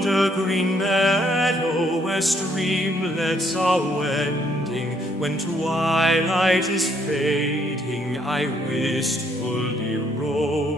Yonder green meadow where streamlets are wending, when twilight is fading, I wistfully roam.